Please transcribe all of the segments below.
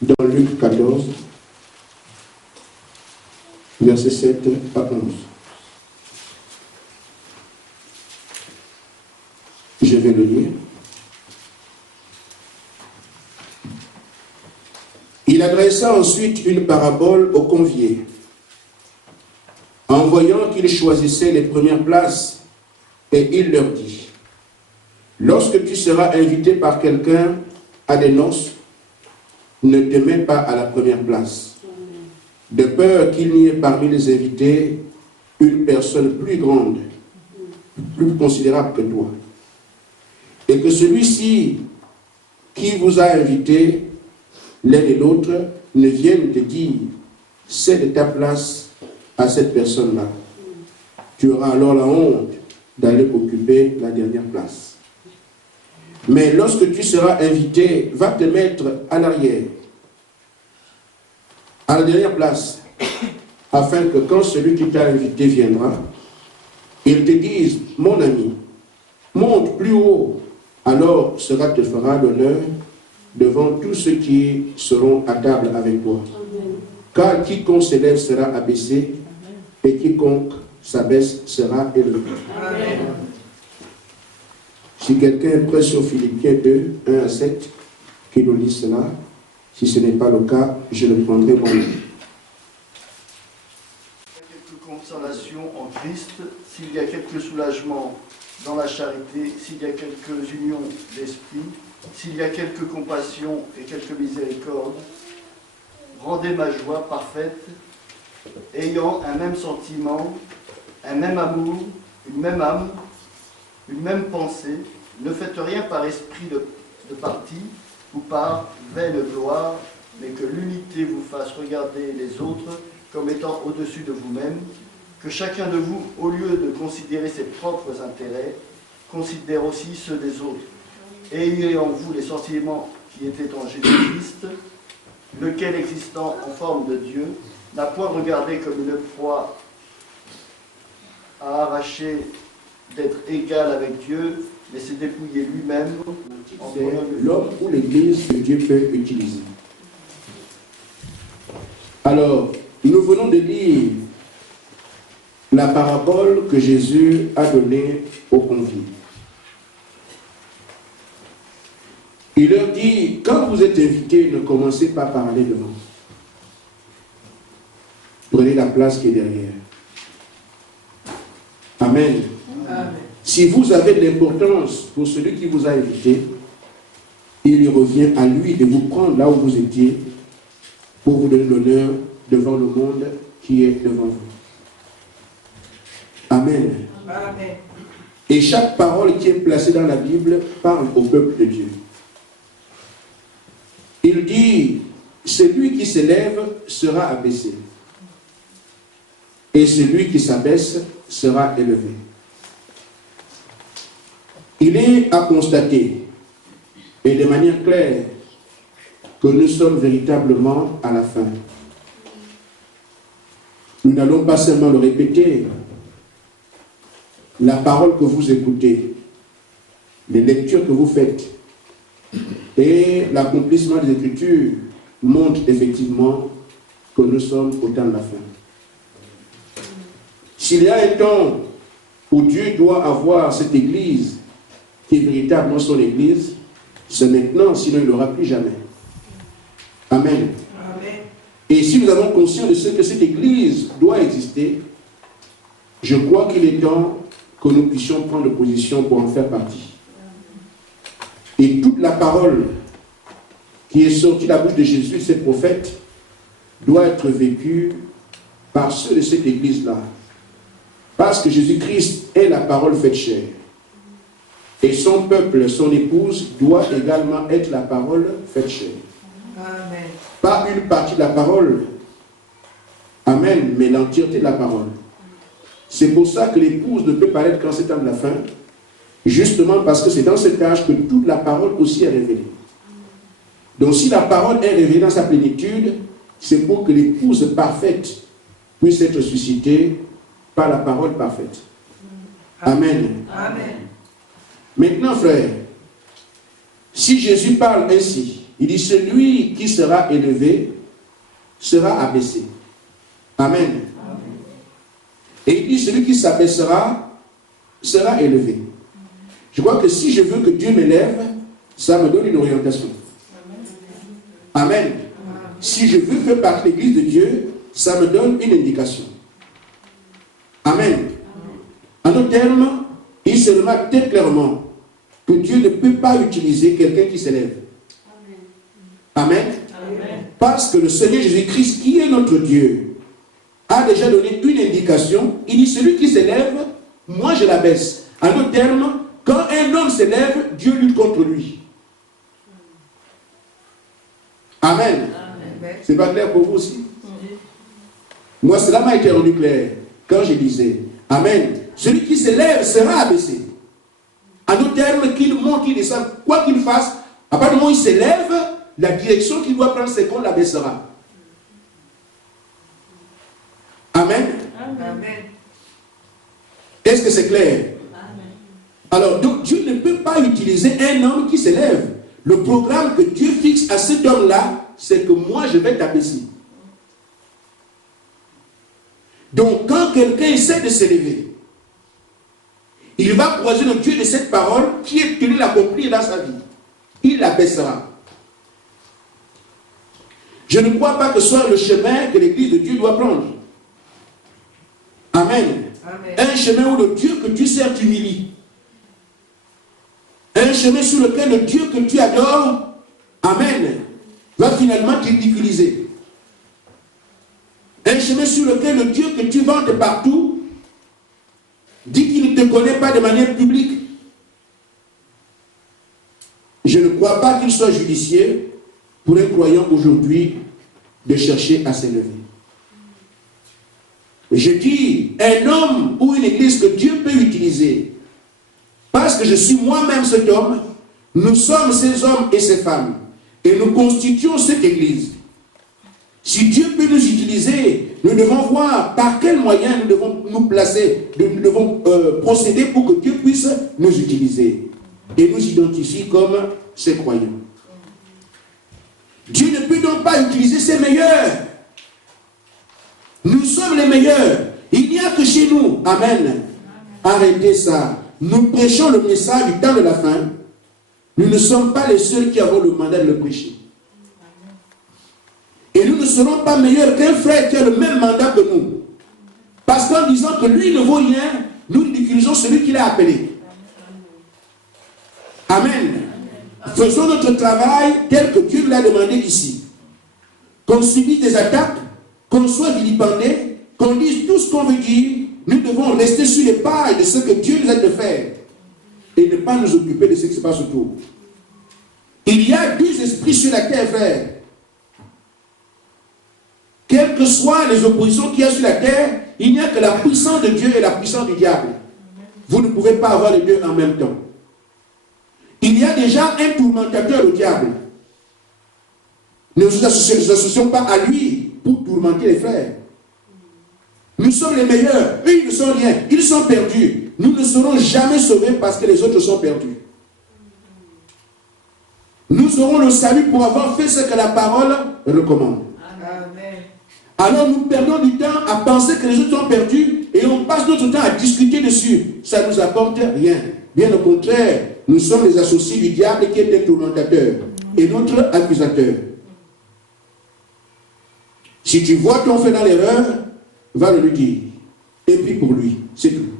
dans Luc 14, versets 7 à 11. Je vais le lire. Il adressa ensuite une parabole aux conviés. En voyant qu'ils choisissaient les premières places, et il leur dit, « Lorsque tu seras invité par quelqu'un à des noces, ne te mets pas à la première place, de peur qu'il n'y ait parmi les invités une personne plus grande, plus considérable que toi, et que celui-ci qui vous a invité, l'un et l'autre, ne vienne te dire, cède ta place à cette personne-là. Tu auras alors la honte d'aller occuper la dernière place. Mais lorsque tu seras invité, va te mettre à l'arrière, à la dernière place, afin que quand celui qui t'a invité viendra, il te dise, mon ami, monte plus haut, alors cela te fera l'honneur devant tous ceux qui seront à table avec toi. Car quiconque s'élève sera abaissé, et quiconque s'abaisse sera élevé. Amen. Si quelqu'un est prêt sur Philippiens 2, 1 à 7, qu'il nous lit cela, si ce n'est pas le cas, je le prendrai moi-même. Quelques consolations en Christ, s'il y a quelques soulagements dans la charité, s'il y a quelques unions d'esprit, s'il y a quelques compassions et quelques miséricordes, rendez ma joie parfaite, ayant un même sentiment, un même amour, une même âme, une même pensée. Ne faites rien par esprit de parti ou par vaine gloire, mais que l'unité vous fasse regarder les autres comme étant au-dessus de vous-même, que chacun de vous, au lieu de considérer ses propres intérêts, considère aussi ceux des autres. Ayez en vous les sentiments qui étaient en Jésus-Christ, lequel, existant en forme de Dieu, n'a point regardé comme une proie à arracher d'être égal avec Dieu, mais s'est dépouillé lui-même. C'est l'homme ou l'église que Dieu peut utiliser. Alors, nous venons de lire la parabole que Jésus a donnée aux conviés. Il leur dit, quand vous êtes invités, ne commencez pas par aller devant. Prenez la place qui est derrière. Amen. Amen. Si vous avez de l'importance pour celui qui vous a invité, il lui revient à lui de vous prendre là où vous étiez pour vous donner l'honneur devant le monde qui est devant vous. Amen. Amen. Et chaque parole qui est placée dans la Bible parle au peuple de Dieu. Il dit, celui qui s'élève sera abaissé, et celui qui s'abaisse sera élevé. Il est à constater, et de manière claire, que nous sommes véritablement à la fin. Nous n'allons pas seulement le répéter. La parole que vous écoutez, les lectures que vous faites, et l'accomplissement des Écritures montrent effectivement que nous sommes au temps de la fin. S'il y a un temps où Dieu doit avoir cette Église, qui est véritablement son Église, c'est maintenant, sinon il ne l'aura plus jamais. Amen. Amen. Et si nous avons conscience de ce que cette Église doit exister, je crois qu'il est temps que nous puissions prendre position pour en faire partie. Et toute la parole qui est sortie de la bouche de Jésus, ses prophètes, doit être vécue par ceux de cette Église-là. Parce que Jésus-Christ est la parole faite chair. Et son peuple, son épouse, doit également être la parole faite chair. Amen. Pas une partie de la parole, amen, mais l'entièreté de la parole. C'est pour ça que l'épouse ne peut pas être qu'en cet temps de la fin, justement parce que c'est dans cet âge que toute la parole aussi est révélée. Donc si la parole est révélée dans sa plénitude, c'est pour que l'épouse parfaite puisse être suscitée par la parole parfaite. Amen. Amen. Maintenant, frère, si Jésus parle ainsi, Il dit, celui qui sera élevé sera abaissé. Amen. Et il dit, celui qui s'abaissera sera élevé. Je crois que si je veux que Dieu m'élève, ça me donne une orientation. Amen. Si je veux faire partie de l'église de Dieu, ça me donne une indication. Amen. En d'autres termes, il se remarque très clairement que Dieu ne peut pas utiliser quelqu'un qui s'élève. Amen. Amen. Parce que le Seigneur Jésus-Christ, qui est notre Dieu, a déjà donné une indication. Il dit, celui qui s'élève, moi je l'abaisse. En d'autres termes, quand un homme s'élève, Dieu lutte contre lui. Amen. C'est pas clair pour vous aussi? Moi, cela m'a été rendu clair quand je disais, Amen. Celui qui s'élève sera abaissé. En d'autres termes, qu'il monte, qu'il descende, quoi qu'il fasse, à partir du moment où il s'élève, la direction qu'il doit prendre, c'est qu'on l'abaissera. Amen. Amen. Est-ce que c'est clair? Amen. Alors, donc, Dieu ne peut pas utiliser un homme qui s'élève. Le programme que Dieu fixe à cet homme-là, c'est que moi, je vais t'abaisser. Donc, quand quelqu'un essaie de s'élever, il va croiser le Dieu de cette parole qui est tenu l'accomplir dans sa vie. Il l'abaissera. Je ne crois pas que ce soit le chemin que l'Église de Dieu doit prendre. Amen. Amen. Un chemin où le Dieu que tu sers t'humilie. Un chemin sur lequel le Dieu que tu adores, Amen, va finalement te ridiculiser. Un chemin sur lequel le Dieu que tu vantes partout dit qu'il ne te connaît pas de manière publique. Je ne crois pas qu'il soit judicieux pour un croyant aujourd'hui de chercher à s'élever. Je dis, un homme ou une église que Dieu peut utiliser, parce que je suis moi-même cet homme, nous sommes ces hommes et ces femmes, et nous constituons cette église. Si Dieu peut nous utiliser, nous devons voir par quels moyens nous devons nous placer, nous devons procéder pour que Dieu puisse nous utiliser et nous identifier comme ses croyants. Dieu ne peut donc pas utiliser ses meilleurs. Nous sommes les meilleurs. Il n'y a que chez nous. Amen. Arrêtez ça. Nous prêchons le message du temps de la fin. Nous ne sommes pas les seuls qui avons le mandat de le prêcher. Et nous ne serons pas meilleurs qu'un frère qui a le même mandat que nous. Parce qu'en disant que lui ne vaut rien, nous ridiculisons celui qui l'a appelé. Amen. Faisons notre travail tel que Dieu l'a demandé ici. Qu'on subisse des attaques, qu'on soit vilipendé, qu'on dise tout ce qu'on veut dire, nous devons rester sur les pailles de ce que Dieu nous a de faire et ne pas nous occuper de ce qui se passe autour. Il y a deux esprits sur la terre, frère. Quelles que soient les oppositions qu'il y a sur la terre, il n'y a que la puissance de Dieu et la puissance du diable. Vous ne pouvez pas avoir les deux en même temps. Il y a déjà un tourmentateur, le diable. Ne nous associons pas à lui pour tourmenter les frères. Nous sommes les meilleurs. Eux, ils ne sont rien. Ils sont perdus. Nous ne serons jamais sauvés parce que les autres sont perdus. Nous aurons le salut pour avoir fait ce que la parole recommande. Amen. Alors nous perdons du temps à penser que les autres sont perdus et on passe notre temps à discuter dessus. Ça ne nous apporte rien. Bien au contraire, nous sommes les associés du diable qui est un tourmentateur et notre accusateur. Si tu vois ton frère dans l'erreur, va le lui dire. Et puis pour lui, c'est tout.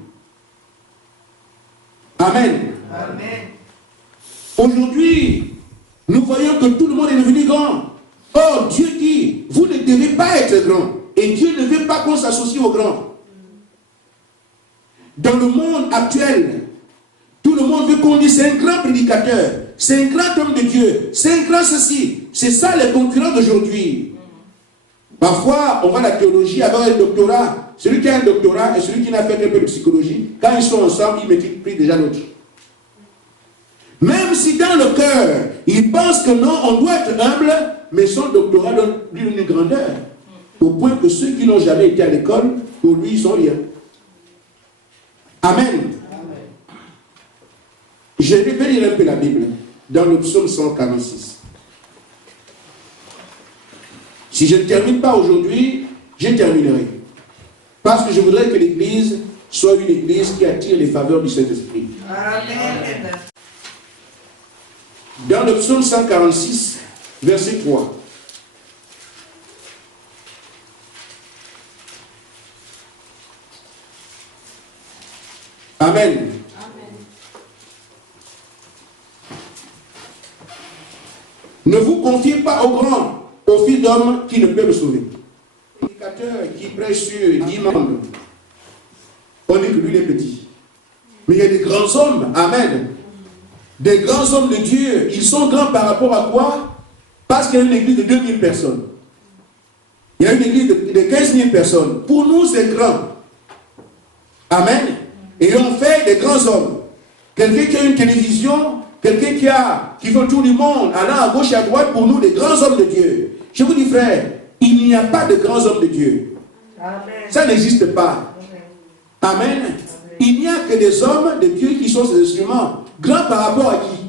Amen. Amen. Aujourd'hui, nous voyons que tout le monde est devenu grand. Or, Dieu dit, vous ne devez pas être grand. Et Dieu ne veut pas qu'on s'associe aux grands. Dans le monde actuel, tout le monde veut qu'on dise c'est un grand prédicateur, c'est un grand homme de Dieu, c'est un grand ceci. C'est ça les concurrents d'aujourd'hui. Parfois, on voit la théologie avoir un doctorat. Celui qui a un doctorat et celui qui n'a fait qu'un peu de psychologie, quand ils sont ensemble, ils maîtrisent déjà l'autre. Même si dans le cœur, ils pensent que non, on doit être humble, mais son doctorat lui donne une grandeur. Au point que ceux qui n'ont jamais été à l'école, pour lui, ils sont rien. Amen. Amen. Je vais lire un peu la Bible, dans le psaume 146. Si je ne termine pas aujourd'hui, je terminerai. Parce que je voudrais que l'Église soit une Église qui attire les faveurs du Saint-Esprit. Amen. Dans le psaume 146, verset 3. Amen. Amen. Ne vous confiez pas au grand, au fils d'homme qui ne peut me sauver. Un prédicateur qui prêche sur 10 membres, on dit que lui il est petit. Mais il y a des grands hommes, amen. Des grands hommes de Dieu, ils sont grands par rapport à quoi? Parce qu'il y a une église de 2000 personnes. Il y a une église de 15 000 personnes. Pour nous, c'est grand. Amen. Et on fait des grands hommes. Quelqu'un qui a une télévision, quelqu'un qui fait le tour du monde, allant à gauche et à droite, pour nous, des grands hommes de Dieu. Je vous dis, frère, il n'y a pas de grands hommes de Dieu. Amen. Ça n'existe pas. Amen. Il n'y a que des hommes de Dieu qui sont ces instruments. Grands par rapport à qui?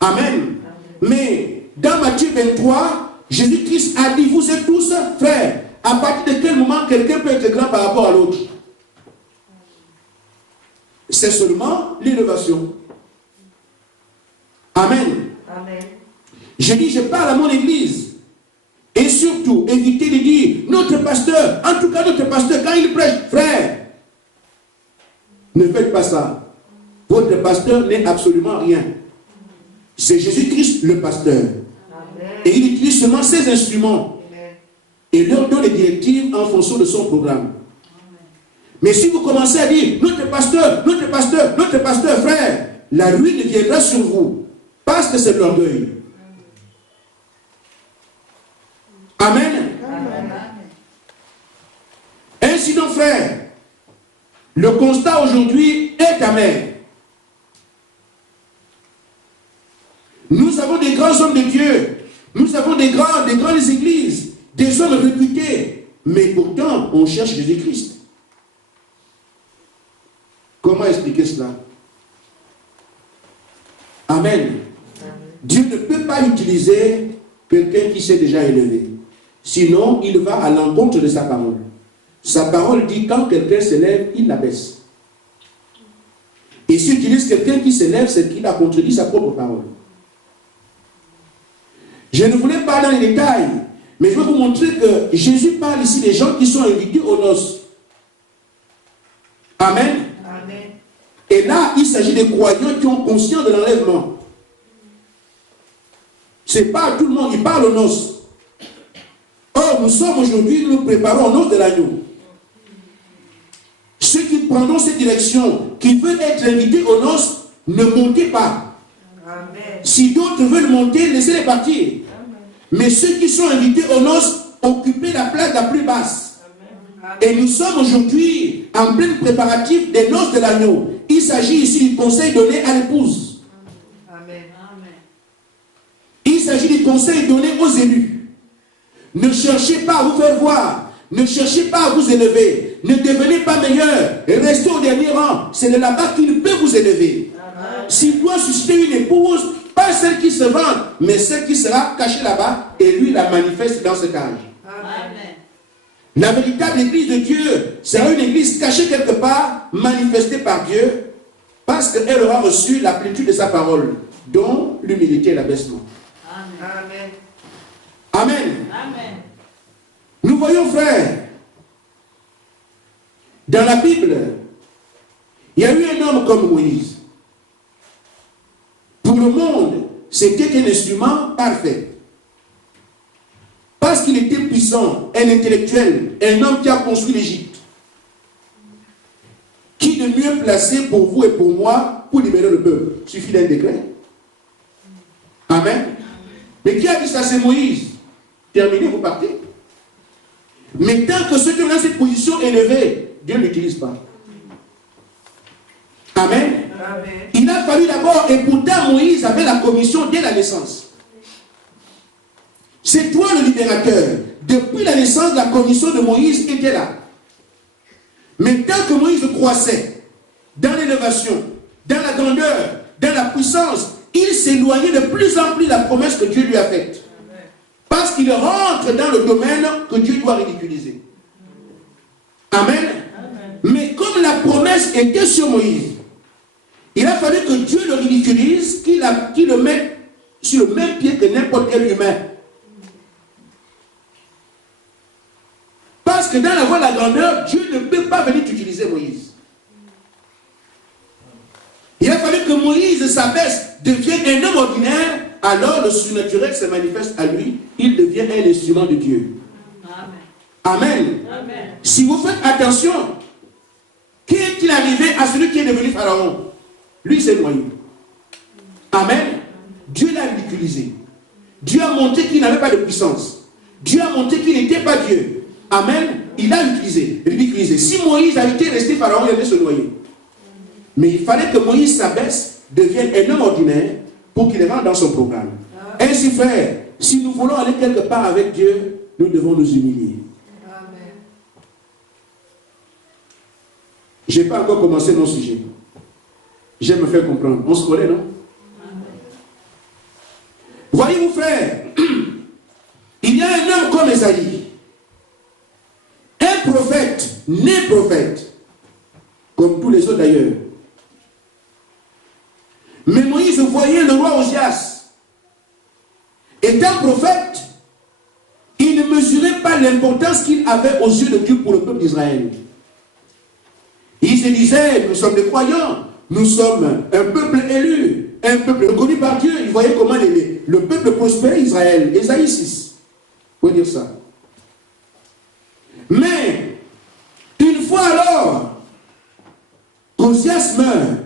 Amen. Mais dans Matthieu 23, Jésus-Christ a dit, vous êtes tous frères. À partir de quel moment quelqu'un peut être grand par rapport à l'autre? C'est seulement l'élévation. Amen. Amen. Je dis, je parle à mon église. Et surtout, évitez de dire, notre pasteur, en tout cas notre pasteur, quand il prêche, frère, ne faites pas ça. Votre pasteur n'est absolument rien. C'est Jésus-Christ le pasteur. Amen. Et il utilise seulement ses instruments. Amen. Et leur donne les directives en fonction de son programme. Mais si vous commencez à dire, notre pasteur, frère, la ruine viendra sur vous. Parce que c'est de l'orgueil. Amen. Amen. Ainsi donc, frère, le constat aujourd'hui est amer. Nous avons des grands hommes de Dieu. Nous avons des grandes églises, des hommes réputés. Mais pourtant, on cherche Jésus-Christ. Comment expliquer cela? Amen. Dieu ne peut pas utiliser quelqu'un qui s'est déjà élevé. Sinon, il va à l'encontre de sa parole. Sa parole dit quand quelqu'un s'élève, il l'abaisse. Et s'il utilise quelqu'un qui s'élève, c'est qu'il a contredit sa propre parole. Je ne voulais pas dans les détails, mais je vais vous montrer que Jésus parle ici des gens qui sont invités aux noces. Amen. Amen. Et là, il s'agit des croyants qui ont conscience de l'enlèvement. Ce n'est pas à tout le monde, il parle aux noces. Or, nous sommes aujourd'hui, nous préparons aux noces de l'agneau. Ceux qui prendront cette direction, qui veulent être invités aux noces, ne montez pas. Amen. Si d'autres veulent monter, laissez-les partir. Amen. Mais ceux qui sont invités aux noces, occupez la place la plus basse. Amen. Et nous sommes aujourd'hui en plein préparatif des noces de l'agneau. Il s'agit ici du conseil donné à l'épouse. Amen. Il s'agit du conseil donné aux élus. Ne cherchez pas à vous faire voir. Ne cherchez pas à vous élever. Ne devenez pas meilleur. Restez au dernier rang. C'est de là-bas qu'il peut vous élever. S'il doit susciter une épouse, pas celle qui se vante, mais celle qui sera cachée là-bas et lui la manifeste dans ce cage. Amen. La véritable église de Dieu sera une église cachée quelque part, manifestée par Dieu, parce qu'elle aura reçu la plénitude de sa parole, dont l'humilité et l'abaissement. Amen. Amen. Amen. Nous voyons, frères, dans la Bible, il y a eu un homme comme Moïse. Pour le monde, c'était un instrument parfait. Parce qu'il était puissant, un intellectuel, un homme qui a construit l'Égypte. Qui de mieux placé pour vous et pour moi pour libérer le peuple? Il suffit d'un décret. Amen. Mais qui a dit ça? C'est Moïse. Terminé, vous partez. Mais tant que ceux qui ont cette position élevée, Dieu ne l'utilise pas. Amen. Amen. Il a fallu d'abord, et pourtant Moïse avait la commission dès la naissance. C'est toi le libérateur. Depuis la naissance, la commission de Moïse était là. Mais tant que Moïse croissait dans l'élévation, dans la grandeur, dans la puissance, il s'éloignait de plus en plus de la promesse que Dieu lui a faite. Parce qu'il rentre dans le domaine que Dieu doit ridiculiser. Amen. Mais comme la promesse était sur Moïse, il a fallu que Dieu le ridiculise, qu'il le mette sur le même pied que n'importe quel humain. Parce que dans la voie de la grandeur, Dieu ne peut pas venir utiliser Moïse. Il a fallu que Moïse s'abaisse, devienne un homme ordinaire, alors le surnaturel se manifeste à lui, il devient un instrument de Dieu. Amen. Amen. Si vous faites attention, qu'est-il arrivé à celui qui est devenu Pharaon? Lui, c'est Moïse. Amen. Dieu l'a ridiculisé. Dieu a montré qu'il n'avait pas de puissance. Dieu a montré qu'il n'était pas Dieu. Amen. Il l'a ridiculisé. Si Moïse avait été resté Pharaon, il allait se noyer. Mais il fallait que Moïse s'abaisse, devienne un homme ordinaire pour qu'il rentre dans son programme. Ainsi, frère, si nous voulons aller quelque part avec Dieu, nous devons nous humilier. Je n'ai pas encore commencé mon sujet. J'aime me faire comprendre. On se connaît, non? Voyez-vous, frère, il y a un homme comme Esaïe, un prophète, né prophète, comme tous les autres d'ailleurs. Mais Moïse voyait le roi Osias. Étant prophète, il ne mesurait pas l'importance qu'il avait aux yeux de Dieu pour le peuple d'Israël. Il se disait, nous sommes des croyants, nous sommes un peuple élu, un peuple reconnu par Dieu. Il voyait comment le peuple prospérait Israël. Ésaïe 6. Il faut dire ça. Mais, une fois alors, qu'Osias meurt,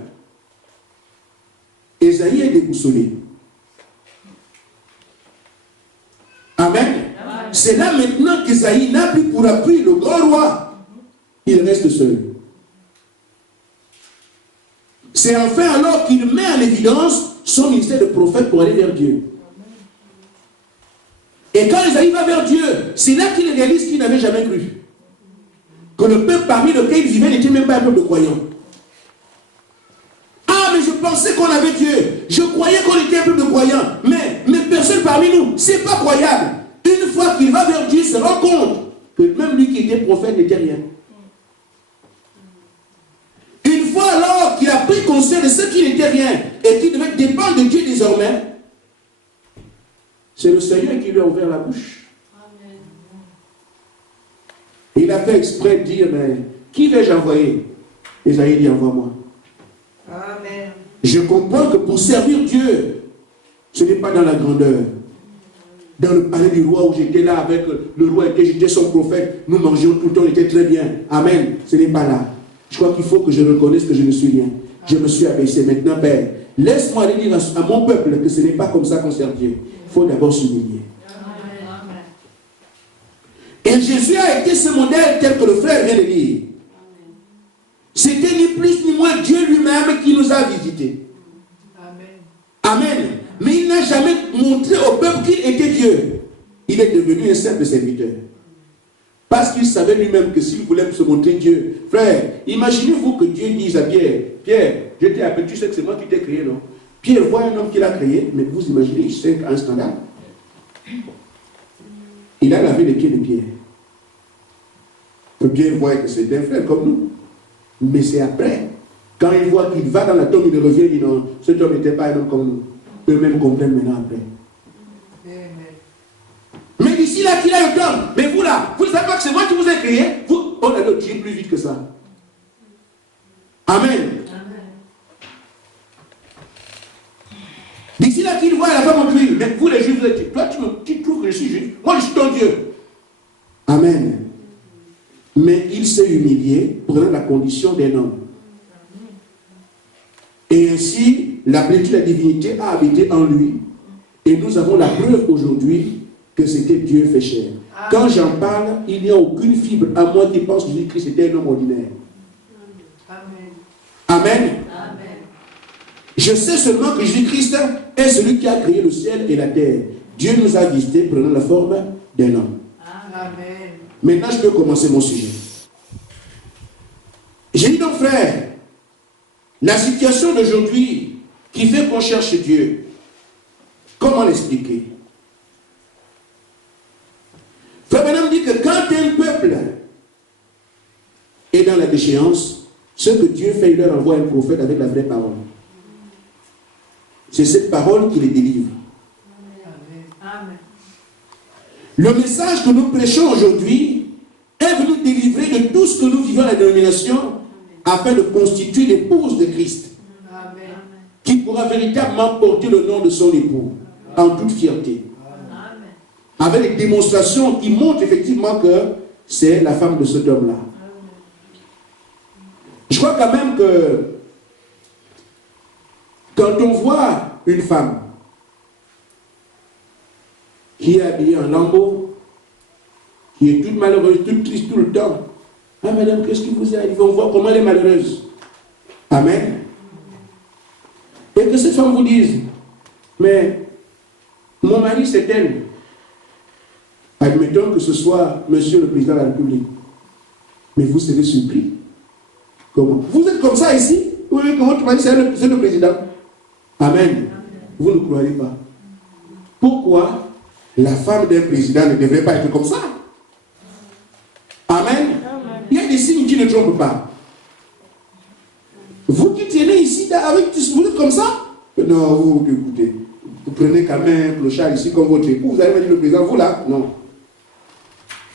Ésaïe est déboussolé. Amen. C'est là maintenant qu'Ésaïe n'a plus pour appui le grand roi. Il reste seul. C'est enfin alors qu'il met en évidence son ministère de prophète pour aller vers Dieu. Et quand Ésaïe va vers Dieu, c'est là qu'il réalise qu'il n'avait jamais cru. Que le peuple parmi lequel il vivait n'était même pas un peuple de croyants. Ah, mais je pensais qu'on avait Dieu. Je croyais qu'on était un peuple de croyants. Mais personne parmi nous, c'est pas croyable. Une fois qu'il va vers Dieu, il se rend compte que même lui qui était prophète n'était rien. Une fois alors qu'il a pris conscience de ce qui n'était rien et qui devait dépendre de Dieu désormais, c'est le Seigneur qui lui a ouvert la bouche. Amen. Il a fait exprès de dire, mais qui vais-je envoyer? Ésaïe dit, envoie-moi. Amen. Je comprends que pour servir Dieu, ce n'est pas dans la grandeur. Dans le palais du roi où j'étais là avec le roi et que j'étais son prophète, nous mangions tout le temps, on était très bien. Amen. Ce n'est pas là. Je crois qu'il faut que je reconnaisse que je ne suis rien. Je me suis abaissé. Maintenant, Père, laisse-moi aller dire à mon peuple que ce n'est pas comme ça qu'on sert Dieu. Il faut d'abord s'humilier. Et Jésus a été ce modèle tel que le frère vient de dire. C'était ni plus ni moins Dieu lui-même qui nous a visités. Amen. Mais il n'a jamais montré au peuple qu'il était Dieu. Il est devenu un simple serviteur. Parce qu'il savait lui-même que s'il voulait se montrer Dieu. Frère, imaginez-vous que Dieu dise à Pierre, Pierre, je t'ai appelé, tu sais que c'est moi qui t'ai créé, non? Pierre voit un homme qu'il a créé, mais vous imaginez, c'est un scandale. Il a lavé les pieds de Pierre. Que Pierre voit que c'est un frère comme nous. Mais c'est après, quand il voit qu'il va dans la tombe, il revient, il dit non, cet homme n'était pas un homme comme nous. Eux-mêmes comprennent maintenant après. Mais d'ici là, qu'il a le temps. Mais vous là, vous ne savez pas que c'est moi qui vous ai créé. Vous, on a le tiré plus vite que ça. Amen. D'ici là, qu'il voit la femme en cuir. Mais vous les juifs, vous êtes, toi tu trouves que je suis juif. Moi je suis ton Dieu. Amen. Mais il s'est humilié, prenant la condition d'un homme. Et ainsi, la plénitude de la divinité a habité en lui. Et nous avons la preuve aujourd'hui que c'était Dieu fait chair. Quand j'en parle, il n'y a aucune fibre à moi qui pense que Jésus-Christ était un homme ordinaire. Amen. Amen. Je sais seulement que Jésus-Christ est celui qui a créé le ciel et la terre. Dieu nous a visités prenant la forme d'un homme. Amen. Maintenant, je peux commencer mon sujet. J'ai dit donc, frère, la situation d'aujourd'hui qui fait qu'on cherche Dieu, comment l'expliquer? dit que quand un peuple est dans la déchéance, ce que Dieu fait, il leur envoie un prophète avec la vraie parole. C'est cette parole qui les délivre. Amen. Le message que nous prêchons aujourd'hui est venu délivrer de tout ce que nous vivons à la dénomination afin de constituer l'épouse de Christ, Amen. qui pourra véritablement porter le nom de son époux en toute fierté. Amen. Avec des démonstrations qui montrent effectivement que c'est la femme de cet homme-là. Je crois quand même que quand on voit une femme qui est habillée en lambeau, qui est toute malheureuse, toute triste tout le temps, ah madame, qu'est-ce qui vous arrive? On voit comment elle est malheureuse. Amen. Et que cette femme vous dise, mais mon mari c'est elle. Admettons que ce soit monsieur le président de la République. Mais vous serez surpris. Comment? Vous êtes comme ça ici? Oui, comment tu m'as dit, c'est le président. Amen. Vous ne croyez pas. Pourquoi la femme d'un président ne devrait pas être comme ça? Amen. Il y a des signes qui ne trompent pas. Vous qui tenez ici, vous êtes comme ça? Non, vous écoutez. Vous prenez quand même un clochard ici comme votre époux. Vous allez me dire le président, vous là? Non.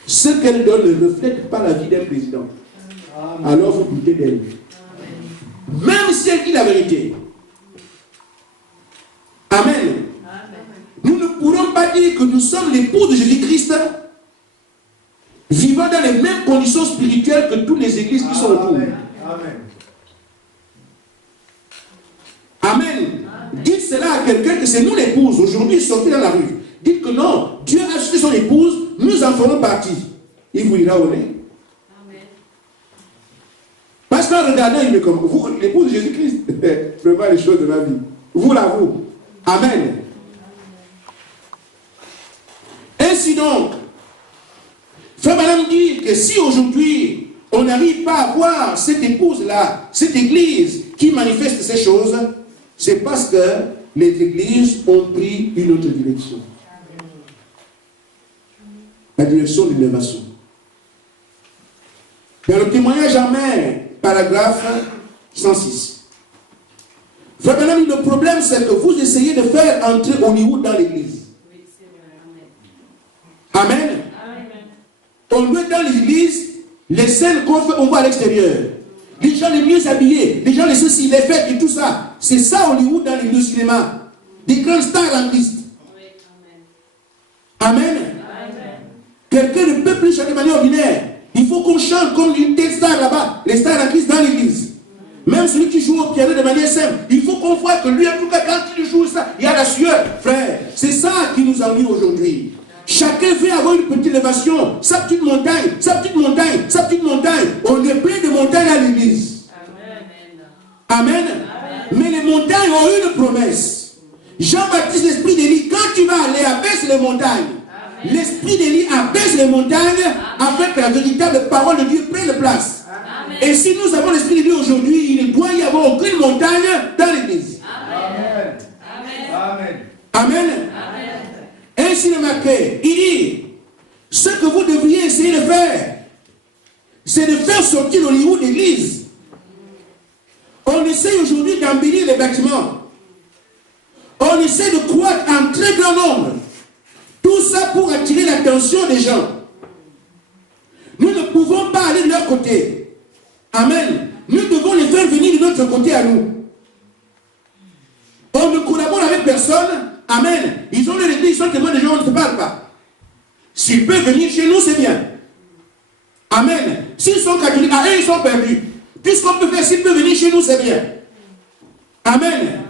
Ce qu'elle donne ne reflète pas la vie d'un président. Alors vous doutez d'elle. Même si elle dit la vérité. Amen. Nous ne pourrons pas dire que nous sommes l'époux de Jésus-Christ vivant dans les mêmes conditions spirituelles que toutes les églises qui sont autour. Amen. Dites cela à quelqu'un que c'est nous l'épouse. Aujourd'hui, sortez dans la rue. Dites que non, Dieu a acheté son épouse, nous en ferons partie. Il vous ira au nez. Parce qu'en regardant, il me comme vous, l'épouse de Jésus-Christ, vraiment les choses de ma vie. Vous là, vous. Amen. Ainsi donc, frère madame dit que si aujourd'hui on n'arrive pas à voir cette épouse-là, cette église qui manifeste ces choses, c'est parce que les églises ont pris une autre direction. La direction de l'élévation. Dans le témoignage Amen, paragraphe 106. Frère madame, le problème c'est que vous essayez de faire entrer Hollywood dans l'église. Amen. On veut dans l'église, les scènes qu'on fait, on voit à l'extérieur. Les gens les mieux habillés, les gens les ceci, les fêtes et tout ça. C'est ça Hollywood dans le cinéma. Des grandes stars en Christ. Amen. Quelqu'un ne peut plus chanter de manière ordinaire. Il faut qu'on chante comme une telle star là-bas. Les stars en Christ dans l'église. Même celui qui joue au piano de manière simple. Il faut qu'on voit que lui, en tout cas, quand il joue ça, il y a la sueur. Frère, c'est ça qui nous ennuie aujourd'hui. Chacun veut avoir une petite élévation, sa petite montagne, sa petite montagne, sa petite montagne. On est plein de montagnes à l'église. Amen. Amen. Mais les montagnes ont une promesse. Jean-Baptiste, l'esprit d'Élie, quand tu vas aller, abaisse les montagnes. L'esprit d'Élie abaisse les montagnes afin que la véritable parole de Dieu prenne place. Amen. Et si nous avons l'esprit de Dieu aujourd'hui, il ne doit y avoir aucune montagne dans l'église. Amen. Amen. Amen. Ainsi le marqué, il dit, ce que vous devriez essayer de faire, c'est de faire sortir Hollywood d'église. On essaie aujourd'hui d'embellir les bâtiments. On essaie de croître en très grand nombre. Tout ça pour attirer l'attention des gens. Nous ne pouvons pas aller de leur côté. Amen. Nous devons les faire venir de notre côté à nous. On ne collabore avec personne. Amen. Ils ont leur église, ils sont témoins des gens, on ne se parle pas. S'ils peuvent venir chez nous, c'est bien. Amen. S'ils sont catholiques, à eux, ils sont perdus. Puisqu'on peut faire, s'ils peuvent venir chez nous, c'est bien. Amen.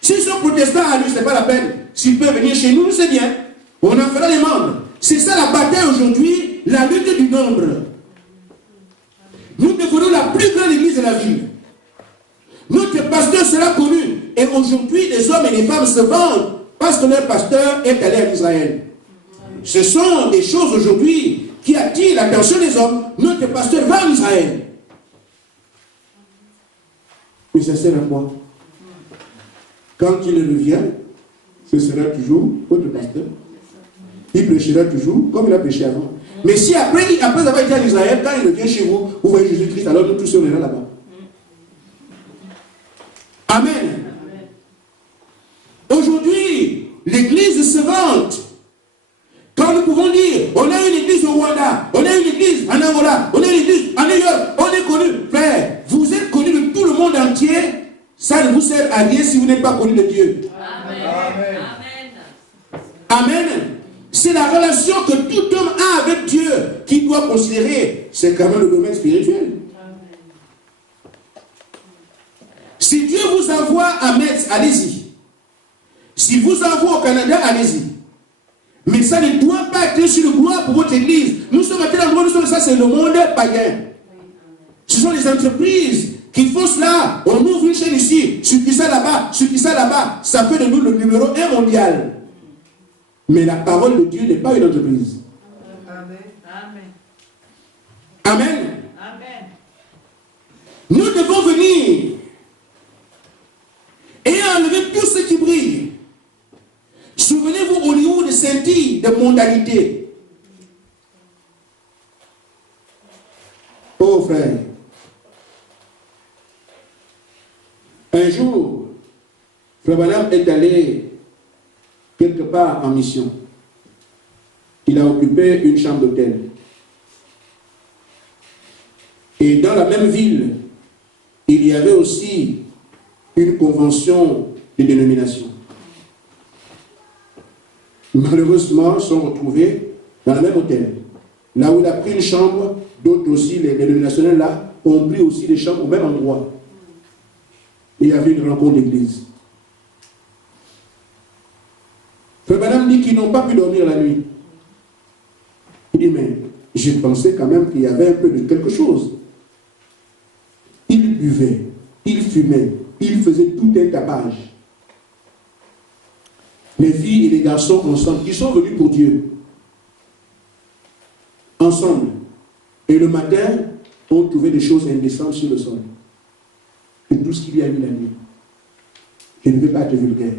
S'ils sont protestants, à lui, ce n'est pas la peine. S'ils peuvent venir chez nous, c'est bien. On en fera les membres. C'est ça la bataille aujourd'hui, la lutte du nombre. Nous devenons la plus grande église de la ville. Notre pasteur sera connu. Et aujourd'hui, les hommes et les femmes se vendent parce que leur pasteur est allé en Israël. Ce sont des choses aujourd'hui qui attirent l'attention des hommes. Notre pasteur va en Israël. Mais ça sert à quoi? Quand il revient, ce sera toujours votre pasteur. Il prêchera toujours comme il a prêché avant. Mais si après avoir été en Israël, quand il revient chez vous, vous voyez Jésus-Christ, alors nous tous sommes là-bas. Amen. Aujourd'hui, l'église se vante. Quand nous pouvons dire, on a une église au Rwanda, on a une église en Angola, on a une église en New York, on est connu. Frère, vous êtes connu de tout le monde entier, ça ne vous sert à rien si vous n'êtes pas connu de Dieu. Amen. Amen. C'est la relation que tout homme a avec Dieu qui doit considérer. C'est quand même le domaine spirituel. Si Dieu vous envoie à Metz, allez-y. S'il vous envoie au Canada, allez-y. Mais ça ne doit pas être sur le gloire pour votre église. Nous sommes à tel endroit, ça c'est le monde païen. Ce sont les entreprises qui font cela. On ouvre une chaîne ici, suffisant là-bas, suffisant là-bas. Ça fait de nous le numéro 1 mondial. Mais la parole de Dieu n'est pas une entreprise. Amen. Amen. Amen. Nous devons venir et enlever tout ce qui brille. Souvenez-vous au niveau de scintille de mondialité. Oh frère, un jour, Frère Branham est allé quelque part en mission. Il a occupé une chambre d'hôtel. Et dans la même ville, il y avait aussi une convention de dénomination. Malheureusement, ils sont retrouvés dans le même hôtel. Là où il a pris une chambre, d'autres aussi, les dénominationnels là, ont pris aussi des chambres au même endroit. Et il y avait une rencontre d'église. Frère Branham dit qu'ils n'ont pas pu dormir la nuit. Il dit, mais j'ai pensé quand même qu'il y avait un peu de quelque chose. Il buvait, il fumait, il faisait tout un tapage. Les filles et les garçons ensemble, ils sont venus pour Dieu. Ensemble. Et le matin, on trouvait des choses indécentes sur le sol. Et tout ce qu'il y a eu la nuit. Je ne vais pas être vulgaire.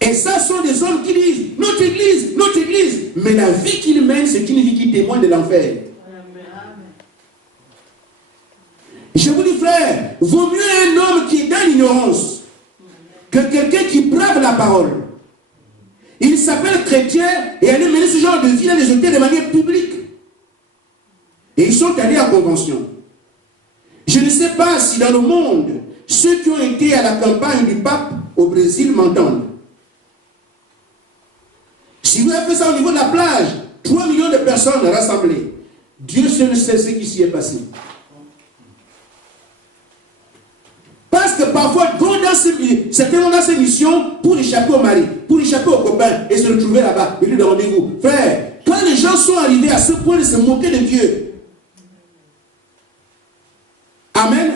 Et ça sont des hommes qui disent, notre église. Mais la vie qu'ils mènent, c'est une vie qui témoigne de l'enfer. Je vous dis, frère, vaut mieux un homme qui est dans l'ignorance que quelqu'un qui brave la parole. Il s'appelle chrétien et allait mener ce genre de vie dans les hôtels de manière publique. Et ils sont allés en convention. Je ne sais pas si dans le monde, ceux qui ont été à la campagne du pape au Brésil m'entendent. Si vous avez fait ça au niveau de la plage, 3 millions de personnes rassemblées, Dieu seul sait ce qui s'y est passé. Parce que parfois, certains vont dans ces missions pour échapper au mari, pour échapper aux copains et se retrouver là-bas. Et lui demandez-vous, frère, quand les gens sont arrivés à ce point de se moquer de Dieu, Amen.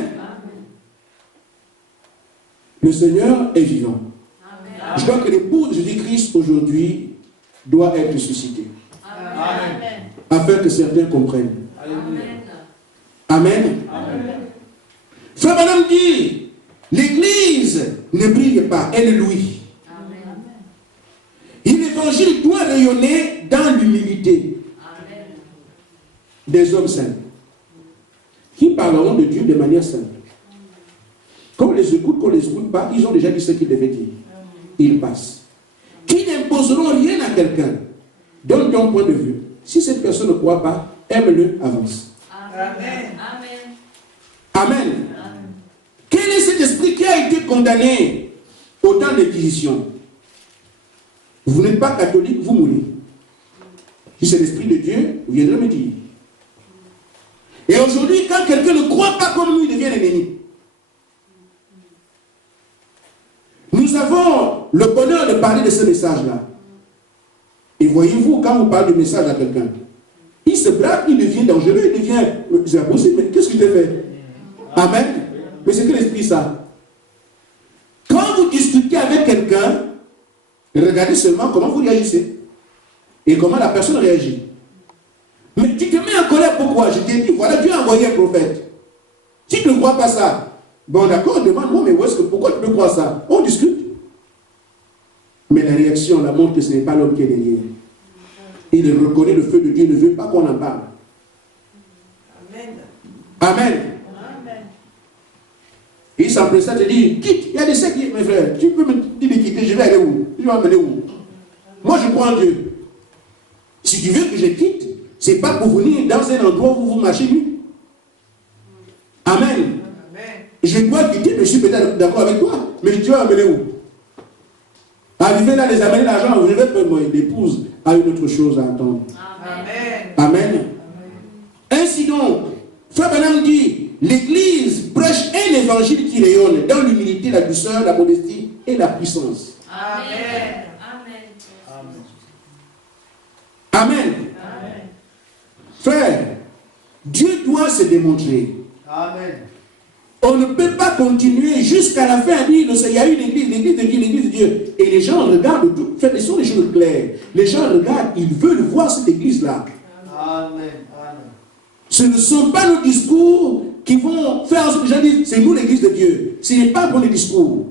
Le Seigneur est vivant. Amen. Je crois que l'époux de Jésus-Christ aujourd'hui doit être suscité. Amen. Afin que certains comprennent. Amen. Amen. Amen. Frère Branham dit, l'église ne brille pas, elle louit. Et l'évangile doit rayonner dans l'humilité des hommes saints qui parleront de Dieu de manière simple. Qu'on les écoute pas, ils ont déjà dit ce qu'ils devaient dire. Ils passent. Qui n'imposeront rien à quelqu'un. Donne ton point de vue. Si cette personne ne croit pas, aime-le, avance. Amen. Amen. Quel est cet esprit qui a été condamné au temps de l'Inquisition? Vous n'êtes pas catholique, vous mourrez. Si c'est l'esprit de Dieu, vous viendrez me dire. Et aujourd'hui, quand quelqu'un ne croit pas comme nous, il devient l'ennemi. Nous avons le bonheur de parler de ce message-là. Et voyez-vous, quand vous parlez de message à quelqu'un, il se braque, il devient dangereux, il devient... C'est impossible, mais qu'est-ce que tu fait? Amen. Mais c'est que l'esprit ça. Quand vous discutez avec quelqu'un, regardez seulement comment vous réagissez. Et comment la personne réagit. Mais tu te mets en colère, pourquoi? Je t'ai dit, voilà, Dieu a envoyé un prophète. Si tu ne crois pas ça, bon d'accord, demande-moi, mais pourquoi tu ne crois ça? On discute. Mais la réaction, la montre que ce n'est pas l'homme qui est derrière. il reconnaît le feu de Dieu, il ne veut pas qu'on en parle. Amen. Amen. Amen. Il s'empresse à te dire, quitte. Il y a des sectes qui, mes frères, tu peux me dire de quitter, je vais aller où? Je vais m'amener où? Moi, je crois en Dieu. Si tu veux que je quitte, ce n'est pas pour venir dans un endroit où vous marchez nu. Amen. Amen. Je dois quitter, je suis peut-être d'accord avec toi, mais tu vas m'amener où? Arriver là, les amener l'argent, je vais prendre mon épouse à une autre chose à entendre. Amen. Amen. Ainsi donc, Frère Branham dit, l'Église prêche un évangile qui rayonne dans l'humilité, la douceur, la modestie et la puissance. Amen. Amen. Amen. Frère, Dieu doit se démontrer. Amen. On ne peut pas continuer jusqu'à la fin à dire, il y a une église, l'église de Dieu, l'église de Dieu. Et les gens regardent tout. Fait, ce sont des choses claires. Les gens regardent, ils veulent voir cette église-là. Amen. Amen. Ce ne sont pas nos discours qui vont faire en sorte que les gens disent, c'est nous l'église de Dieu. Ce n'est pas pour les discours.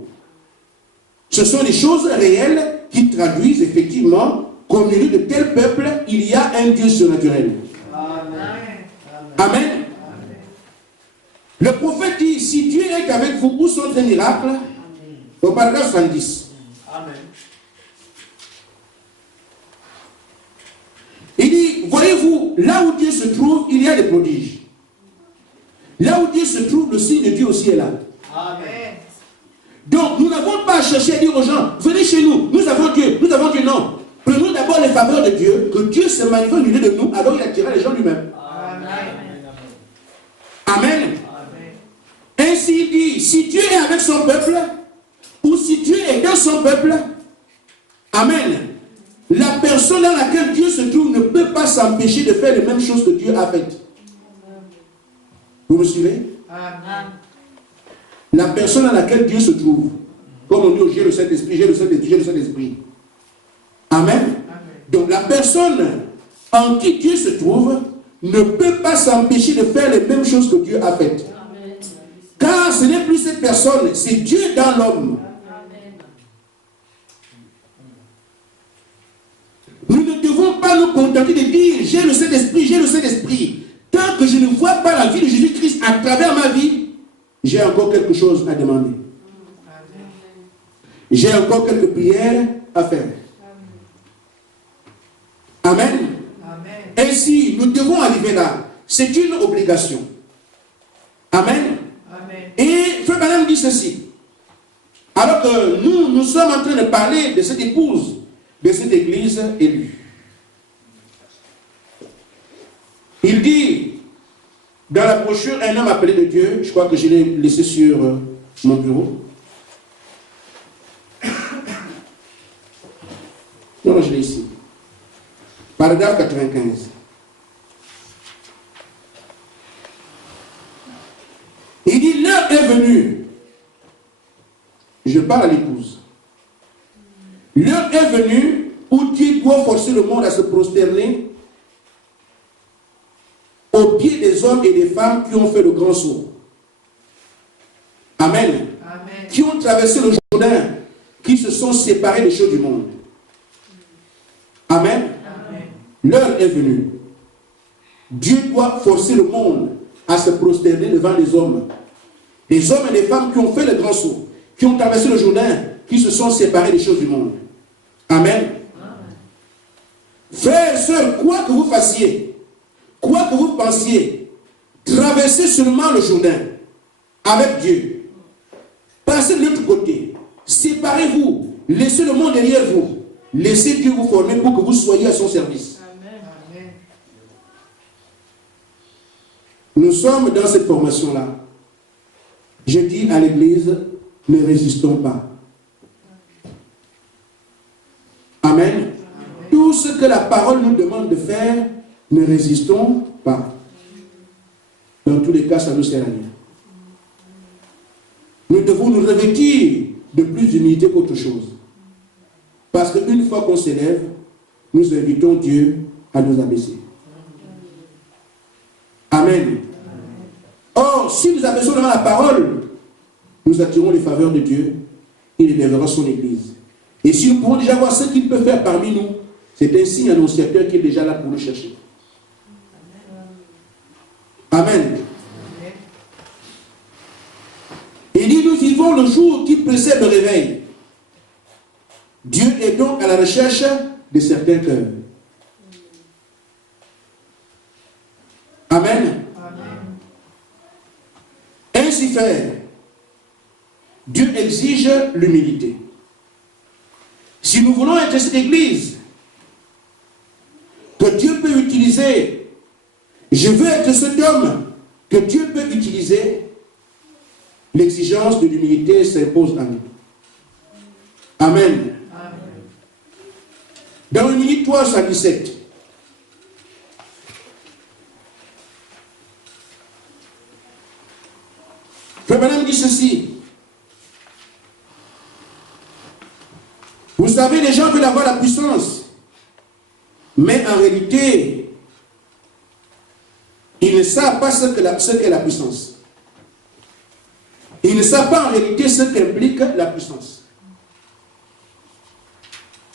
Ce sont des choses réelles qui traduisent effectivement qu'au milieu de tel peuple, il y a un Dieu surnaturel. Amen. Amen. Le prophète dit, si Dieu est avec vous, où sont les miracles? Au paragraphe 70. Amen. Il dit, voyez-vous, là où Dieu se trouve, il y a des prodiges. Là où Dieu se trouve, le signe de Dieu aussi est là. Amen. Donc, nous n'avons pas à chercher à dire aux gens, venez chez nous, nous avons Dieu, non. Prenons d'abord les faveurs de Dieu, que Dieu se manifeste au milieu de nous, alors il attirera les gens lui-même. Amen. Amen. Ainsi il dit, si Dieu est avec son peuple, ou si Dieu est dans son peuple, amen, la personne dans laquelle Dieu se trouve ne peut pas s'empêcher de faire les mêmes choses que Dieu a faites. Vous me suivez? Amen. La personne dans laquelle Dieu se trouve, comme on dit au Dieu le Saint-Esprit, j'ai le Saint-Esprit, j'ai le Saint-Esprit. Amen. Amen. Donc la personne en qui Dieu se trouve ne peut pas s'empêcher de faire les mêmes choses que Dieu a faites. Car ce n'est plus cette personne, c'est Dieu dans l'homme. Nous ne devons pas nous contenter de dire j'ai le Saint-Esprit, j'ai le Saint-Esprit. Tant que je ne vois pas la vie de Jésus-Christ à travers ma vie, j'ai encore quelque chose à demander. J'ai encore quelques prières à faire. Amen. Amen. Ainsi, nous devons arriver là. C'est une obligation. Amen. Amen. Et Frère Branham dit ceci. Alors que nous sommes en train de parler de cette épouse, de cette église élue. Il dit, dans la brochure, un homme appelé de Dieu, je crois que je l'ai laissé sur mon bureau. Non, je l'ai ici. Paragraphe 95. Il dit, l'heure est venue. Je parle à l'épouse. L'heure est venue où Dieu doit forcer le monde à se prosterner aux pieds des hommes et des femmes qui ont fait le grand saut. Amen. Amen. Qui ont traversé le Jourdain, qui se sont séparés des choses du monde. Amen. Amen. L'heure est venue. Dieu doit forcer le monde à se prosterner devant les hommes. Les hommes et les femmes qui ont fait le grand saut, qui ont traversé le Jourdain, qui se sont séparés des choses du monde. Amen. Frères et sœurs, quoi que vous fassiez, quoi que vous pensiez, traversez seulement le Jourdain avec Dieu. Passez de l'autre côté. Séparez-vous. Laissez le monde derrière vous. Laissez Dieu vous former pour que vous soyez à son service. Amen. Nous sommes dans cette formation-là. Je dis à l'Église, ne résistons pas. Amen. Tout ce que la parole nous demande de faire, ne résistons pas. Dans tous les cas, ça ne sert à rien. Nous devons nous revêtir de plus d'humilité qu'autre chose. Parce qu'une fois qu'on s'élève, nous invitons Dieu à nous abaisser. Amen. Or, si nous abaissons devant la parole, nous attirons les faveurs de Dieu. Il élèvera son Église. Et si nous pouvons déjà voir ce qu'il peut faire parmi nous, C'est un signe annonciateur qui est déjà là pour nous chercher. Amen. Il dit, nous vivons le jour qui précède le réveil. Dieu est donc à la recherche de certains cœurs. Amen. Ainsi faire, Dieu exige l'humilité. Si nous voulons être cette église que Dieu peut utiliser, je veux être cet homme que Dieu peut utiliser, l'exigence de l'humilité s'impose à nous. Amen. Dans le minute 317, Frère Branham dit ceci. Vous savez, les gens veulent avoir la puissance, mais en réalité, ils ne savent pas ce qu'est la puissance. Ils ne savent pas en réalité ce qu'implique la puissance.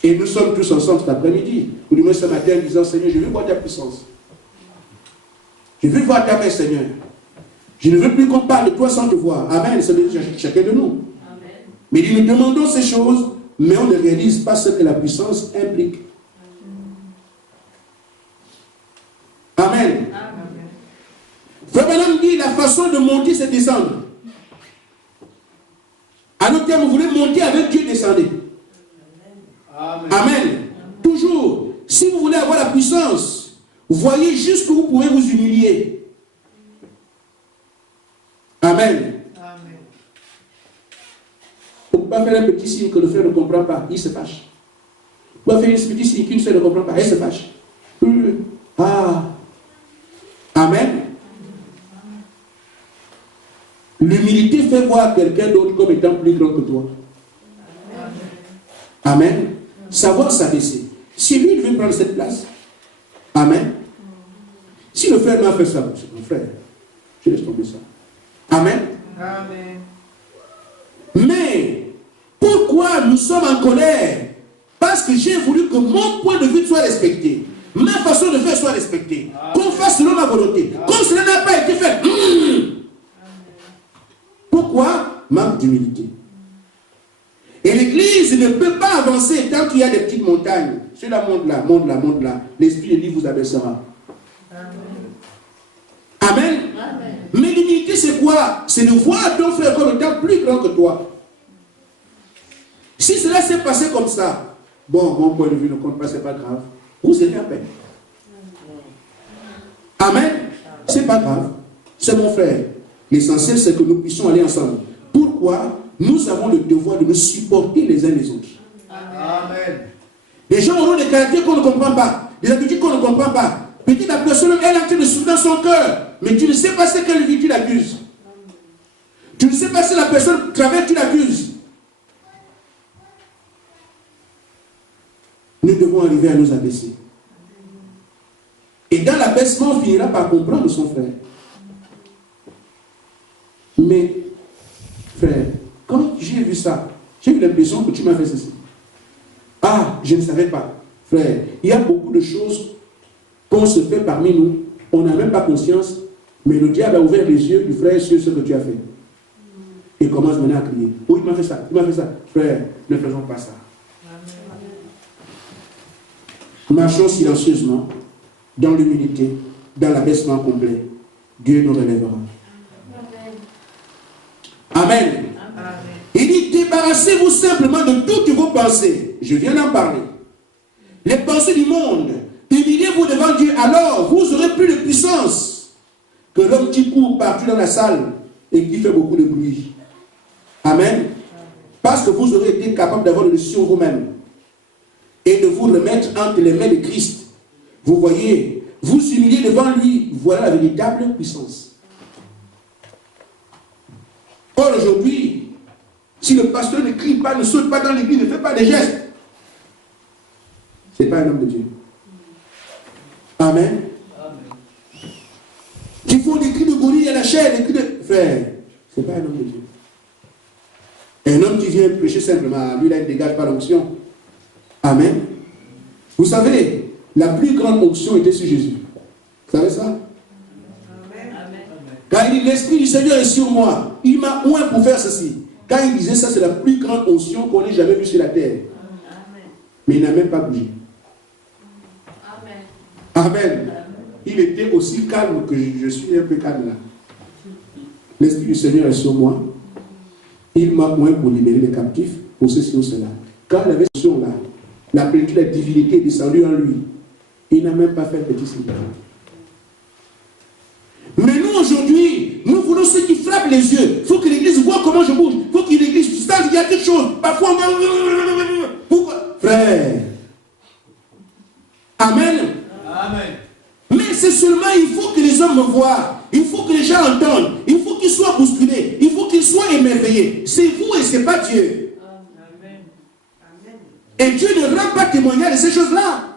Et nous sommes tous ensemble cet après-midi, ou du moins ce matin, en disant, Seigneur, je veux voir ta puissance. Je veux voir ta main, Seigneur. Je ne veux plus qu'on parle de toi sans te voir. Amen. C'est chacun de nous. Amen. Mais nous demandons ces choses, mais on ne réalise pas ce que la puissance implique. Amen. Frère Branham dit, la façon de monter, c'est descendre. À notre terme, vous voulez monter avec Dieu, descendez. Amen. Amen. Toujours, si vous voulez avoir la puissance, voyez jusqu'où vous pouvez vous humilier. Amen. Amen. On ne peut pas faire un petit signe que le frère ne comprend pas, il se fâche. On peut faire un petit signe qu'une soeur ne comprend pas, elle se fâche. Ah. Amen. L'humilité fait voir quelqu'un d'autre comme étant plus grand que toi. Amen. Savoir s'abaisser. Si lui, il veut prendre cette place, amen. Si le frère m'a fait ça, c'est mon frère, je laisse tomber ça. Amen. Amen. Mais pourquoi nous sommes en colère? Parce que j'ai voulu que mon point de vue soit respecté. Ma façon de faire soit respectée. Qu'on fasse selon ma volonté. Comme cela n'a pas été fait. Pourquoi? Manque d'humilité. Et l'église ne peut pas avancer tant qu'il y a des petites montagnes. Cela monte là, monte là, monte là. L'Esprit de Dieu vous abaissera. Amen. Amen. Mais l'humilité, c'est quoi? C'est de voir ton frère comme étant plus grand que toi. Si cela s'est passé comme ça, bon, mon point de vue ne compte pas, c'est pas grave. Vous serez à peine. Amen. C'est pas grave. C'est mon frère. L'essentiel, c'est que nous puissions aller ensemble. Pourquoi? Nous avons le devoir de nous supporter les uns les autres. Amen. Les gens auront des caractères qu'on ne comprend pas, des habitudes qu'on ne comprend pas. Peut-être la personne, elle est en train de souffrir dans son cœur, mais tu ne sais pas ce qu'elle vit, tu l'accuses. Tu ne sais pas si la personne travaille, tu l'accuses. Nous devons arriver à nous abaisser. Et dans l'abaissement, on finira par comprendre son frère. Mais, frère, quand j'ai vu ça, j'ai eu l'impression que tu m'as fait ceci. Ah, je ne savais pas. Frère, il y a beaucoup de choses qu'on se fait parmi nous. On n'a même pas conscience, mais le diable a ouvert les yeux du frère sur ce que tu as fait. Il commence maintenant à crier. Oh, il m'a fait ça, il m'a fait ça. Frère, ne faisons pas ça. Marchons silencieusement, dans l'humilité, dans l'abaissement complet. Dieu nous relèvera. Amen. Amen. Il dit, débarrassez-vous simplement de toutes vos pensées. Je viens d'en parler. Les pensées du monde. Humiliez-vous devant Dieu, alors vous aurez plus de puissance que l'homme qui court partout dans la salle et qui fait beaucoup de bruit. Amen. Parce que vous aurez été capable d'avoir le dessus sur vous-même et de vous remettre entre les mains de Christ. Vous voyez, vous humiliez devant lui, voilà la véritable puissance. Or aujourd'hui, si le pasteur ne crie pas, ne saute pas dans l'église, ne fait pas des gestes, ce n'est pas un homme de Dieu. Amen. Amen. Qui font des cris de gorille à la chair, des cris de... Frère, ce n'est pas un homme de Dieu. Un homme qui vient prêcher simplement, lui là, il ne dégage pas l'onction. Amen. Vous savez, la plus grande onction était sur Jésus. Vous savez ça? Quand il dit l'Esprit du Seigneur est sur moi, il m'a oint pour faire ceci. Quand il disait ça, c'est la plus grande onction qu'on ait jamais vue sur la terre. Mais il n'a même pas bougé. Amen. Il était aussi calme que je suis un peu calme là. L'Esprit du Seigneur est sur moi. Il m'a oint pour libérer les captifs, pour ceci ou cela. Quand il avait cette onction là, la plénitude de la divinité est descendue en lui. Il n'a même pas fait le petit signe. Mais nous aujourd'hui, nous voulons ceux qui frappent les yeux. Il faut que l'église voit comment je bouge. Il faut que l'église sache qu'il y a quelque chose. Parfois on va... Pourquoi? Frère. Amen. Amen. Mais c'est seulement, il faut que les hommes me voient. Il faut que les gens entendent. Il faut qu'ils soient bousculés. Il faut qu'ils soient émerveillés. C'est vous et ce n'est pas Dieu. Amen. Et Dieu ne rend pas témoignage de ces choses-là.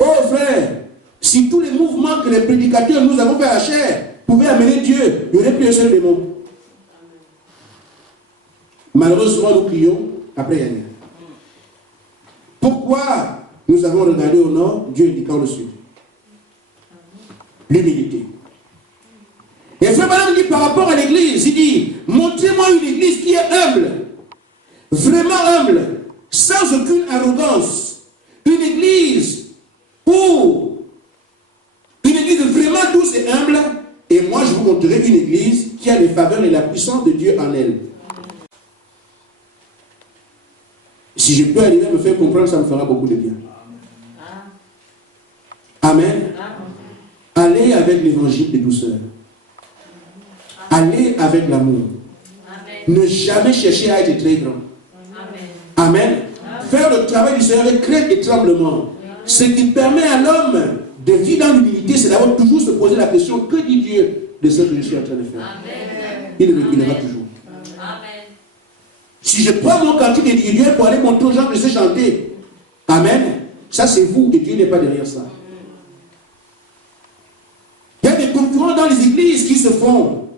Oh frère, si tous les mouvements que les prédicateurs nous avons fait à la chair pouvaient amener Dieu, il n'y aurait plus un seul démon. Malheureusement, nous crions, après il n'y a rien. Pourquoi nous avons regardé au nord, Dieu indiquant le sud? L'humilité. Et frère Branham dit par rapport à l'église, il dit, montrez-moi une église qui est humble, vraiment humble, sans aucune arrogance. Une église vraiment douce et humble, et moi je vous montrerai une église qui a les faveurs et la puissance de Dieu en elle. Si je peux arriver à me faire comprendre, ça me fera beaucoup de bien. Amen. Allez avec l'évangile de douceur. Allez avec l'amour. Ne jamais chercher à être très grand. Amen. Faire le travail du Seigneur avec crainte et tremblement. Ce qui permet à l'homme de vivre dans l'humilité, c'est d'abord toujours se poser la question, que dit Dieu de ce que je suis en train de faire? Il le reculera toujours. Si je prends mon cantique individuel pour aller montrer aux gens que je sais chanter, amen, ça c'est vous et Dieu n'est pas derrière ça. Il y a des concurrents dans les églises qui se font.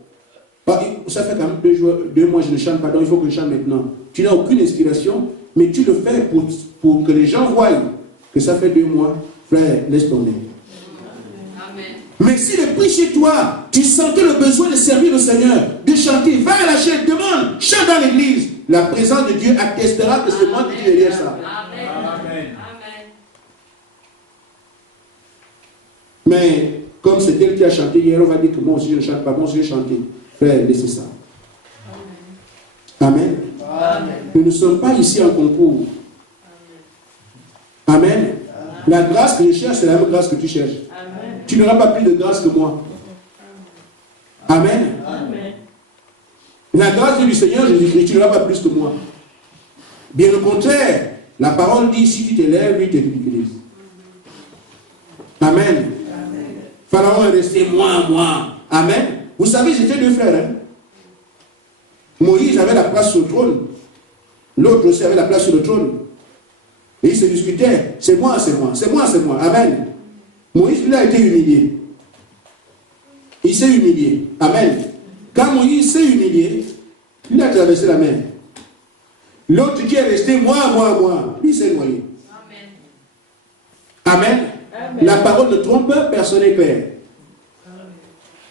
Ça fait quand même 2 mois que je ne chante pas, donc il faut que je chante maintenant. Tu n'as aucune inspiration, mais tu le fais pour que les gens voient que ça fait 2 mois. Frère, laisse tomber. Mais si depuis chez toi, tu sentais le besoin de servir le Seigneur, de chanter, va à la chaîne, demande, chante dans l'église. La présence de Dieu attestera que c'est moi qui suis derrière ça. Amen. Mais comme c'est elle qui a chanté hier, on va dire que moi aussi je ne chante pas, moi aussi je chanté. Frère, laissez ça. Amen. Amen. Nous ne sommes pas ici en concours. Amen. La grâce que je cherche, c'est la même grâce que tu cherches. Amen. Tu n'auras pas plus de grâce que moi. Amen. Amen. La grâce du Seigneur Jésus-Christ, tu n'auras pas plus que moi. Bien au contraire, la parole dit, si tu t'élèves, lui te ridiculise. Amen. Pharaon est resté moi. Amen. Vous savez, j'étais 2 frères. Hein? Moïse avait la place sur le trône. L'autre aussi avait la place sur le trône. Et ils se discutaient. C'est moi. Amen. Moïse, lui, a été humilié. Il s'est humilié. Amen. Quand Moïse s'est humilié, il a traversé la mer. L'autre qui est resté, moi, lui s'est noyé. Amen. Amen. La parole ne trompe pas, personne n'est clair.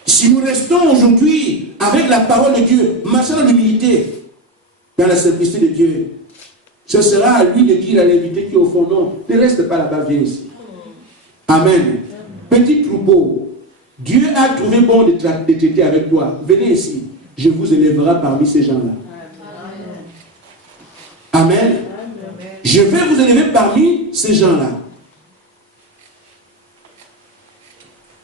Si nous restons aujourd'hui avec la parole de Dieu, marchant dans l'humilité, dans la simplicité de Dieu, ce sera à lui de dire à l'invité qui est au fond, non, ne reste pas là-bas, viens ici. Amen. Petit troupeau, Dieu a trouvé bon de traiter avec toi. Venez ici, je vous élèverai parmi ces gens-là. Amen. Amen. Je vais vous élever parmi ces gens-là.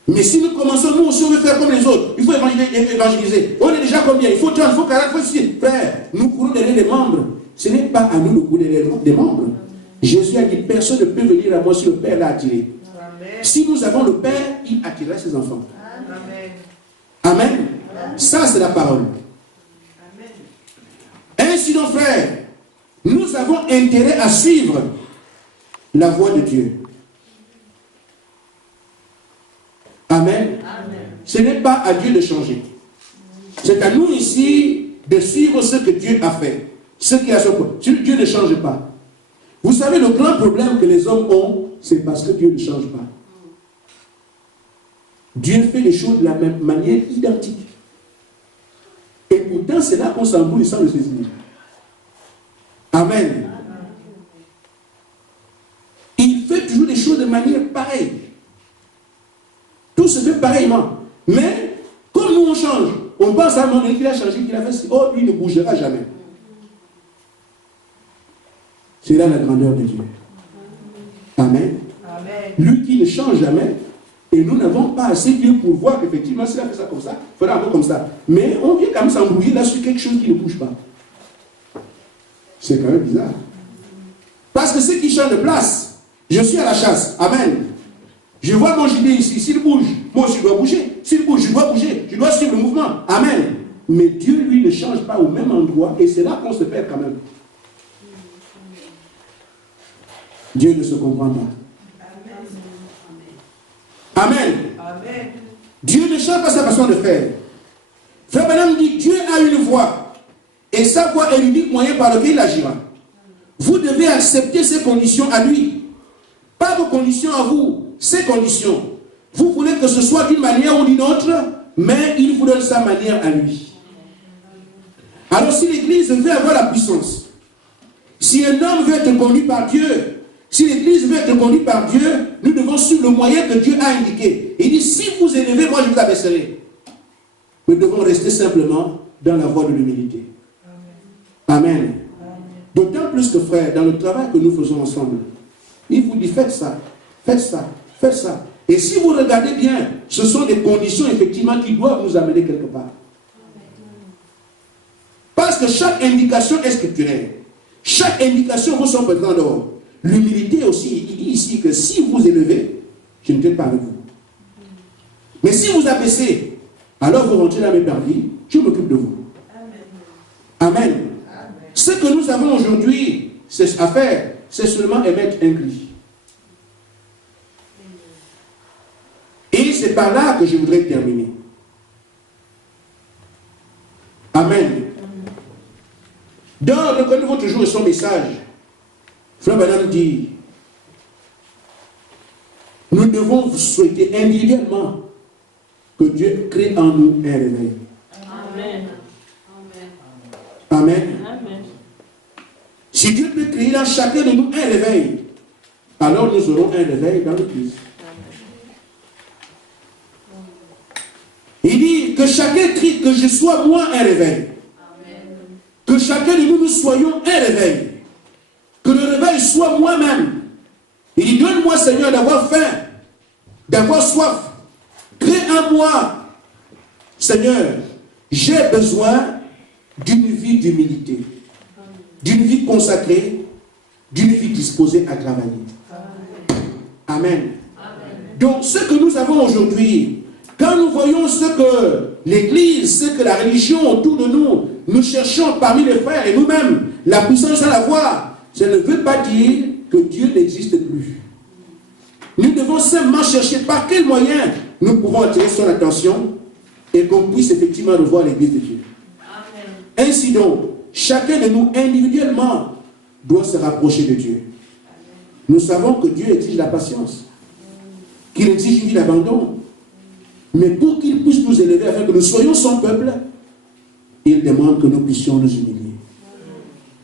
Mais si nous commençons, nous aussi, on veut faire comme les autres. Il faut évangéliser. On est déjà combien? Il faut 30, il faut 40, il faut 6. Frère, nous courons derrière les membres. Ce n'est pas à nous de courir derrière des membres. Jésus a dit, personne ne peut venir à moi si le Père l'a attiré. Amen. Si nous avons le Père, il attirera ses enfants. Amen. Amen. Amen. Ça, c'est la parole. Amen. Ainsi donc, frère, nous avons intérêt à suivre la voie de Dieu. Amen. Amen. Ce n'est pas à Dieu de changer. C'est à nous ici de suivre ce que Dieu a fait. Ce qui a son point. Dieu ne change pas. Vous savez, le grand problème que les hommes ont, c'est parce que Dieu ne change pas. Dieu fait les choses de la même manière identique. Et pourtant, c'est là qu'on s'embrouille sans le saisir. Amen. Il fait toujours les choses de manière pareille. Tout se fait pareillement. Mais, comme nous on change, on pense à un moment donné qu'il a changé, qu'il a fait ce... Oh, lui ne bougera jamais. C'est là la grandeur de Dieu. Amen. Amen. Lui qui ne change jamais, et nous n'avons pas assez Dieu pour voir qu'effectivement, s'il a fait ça comme ça, il fera un peu comme ça. Mais on vient quand même s'embrouiller là sur quelque chose qui ne bouge pas. C'est quand même bizarre. Parce que ceux qui changent de place, je suis à la chasse. Amen. Je vois mon gilet ici. S'il bouge, moi aussi je dois bouger. S'il bouge, je dois bouger. Je dois suivre le mouvement. Amen. Mais Dieu, lui, ne change pas au même endroit. Et c'est là qu'on se perd quand même. Dieu ne se comprend pas. Amen. Amen. Dieu ne change pas sa façon de faire. Frère Branham dit, Dieu a une voix. Et sa voix est l'unique moyen par lequel il agira. Vous devez accepter ses conditions à lui. Pas vos conditions à vous, ses conditions. Vous voulez que ce soit d'une manière ou d'une autre, mais il vous donne sa manière à lui. Alors si l'Église veut avoir la puissance, si un homme veut être conduit par Dieu, si l'Église veut être conduite par Dieu, nous devons suivre le moyen que Dieu a indiqué. Il dit, si vous élevez, moi je vous abaisserai. Nous devons rester simplement dans la voie de l'humilité. Amen. Amen. D'autant plus que, frère, dans le travail que nous faisons ensemble, il vous dit, faites ça, faites ça, faites ça. Et si vous regardez bien, ce sont des conditions, effectivement, qui doivent nous amener quelque part. Parce que chaque indication est scripturaire. Chaque indication vous sont présentes dehors. L'humilité aussi, il dit ici que si vous élevez, je ne traite pas avec vous. Mais si vous abaissez, alors vous rentrez dans mes parvis, je m'occupe de vous. Amen. Amen. Ce que nous avons aujourd'hui à faire, c'est seulement émettre un cri. Et c'est par là que je voudrais terminer. Amen. Dans Reconnaissez votre jour et son message, Frère Branham dit, nous devons vous souhaiter individuellement que Dieu crée en nous un réveil. Amen. Amen. Amen. Si Dieu peut créer dans chacun de nous un réveil, alors nous aurons un réveil dans l'Église. Il dit que chacun crie que je sois moi un réveil. Amen. Que chacun de nous soyons un réveil. Que le réveil soit moi-même. Il dit, donne-moi, Seigneur, d'avoir faim, d'avoir soif. Crée en moi, Seigneur, j'ai besoin d'une vie d'humilité, d'une vie consacrée, d'une vie disposée à travailler. Amen. Amen. Donc, ce que nous avons aujourd'hui, quand nous voyons ce que l'Église, ce que la religion autour de nous, nous cherchons parmi les frères et nous-mêmes, la puissance à la voir, ça ne veut pas dire que Dieu n'existe plus. Nous devons seulement chercher par quel moyen nous pouvons attirer son attention et qu'on puisse effectivement revoir l'Église de Dieu. Amen. Ainsi donc, chacun de nous individuellement doit se rapprocher de Dieu. Nous savons que Dieu exige la patience, qu'il exige une vie d'abandon. Mais pour qu'il puisse nous élever afin que nous soyons son peuple, il demande que nous puissions nous humilier.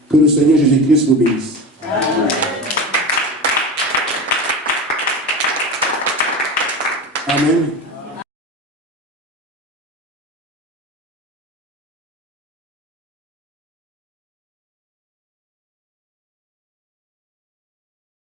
Que le Seigneur Jésus-Christ nous bénisse. Amen. Amen.